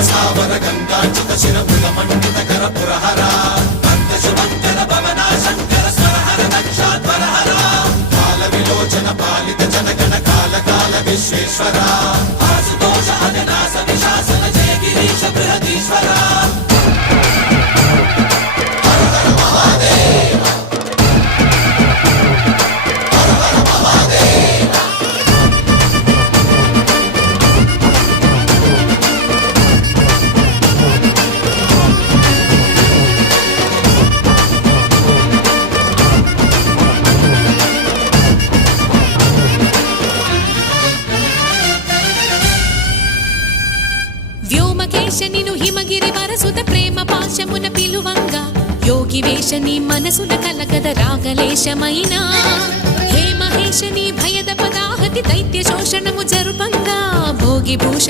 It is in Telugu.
స్థావర గంగాచిత శిరముల మండిత కర పురహర భక్త శుభంకర భవనా శంకర స్వరహర దక్షాధ్వరహర కాల విలోచన పాలిత జనగణ కాల కాల విశ్వేశ్వర ఆశుతోష అజనాశ విశాసన జయ గిరీశ బృహదీశ్వర వ్యోమకేశనిను హిమగిరి వరసుత ప్రేమ పాశమున పిలువంగా యోగి వేషని మనసున కలకద రాగలేశమైనా హే మహేశని భయద పదాహతి దైత్య శోషణము జరుపంగా భోగి భూష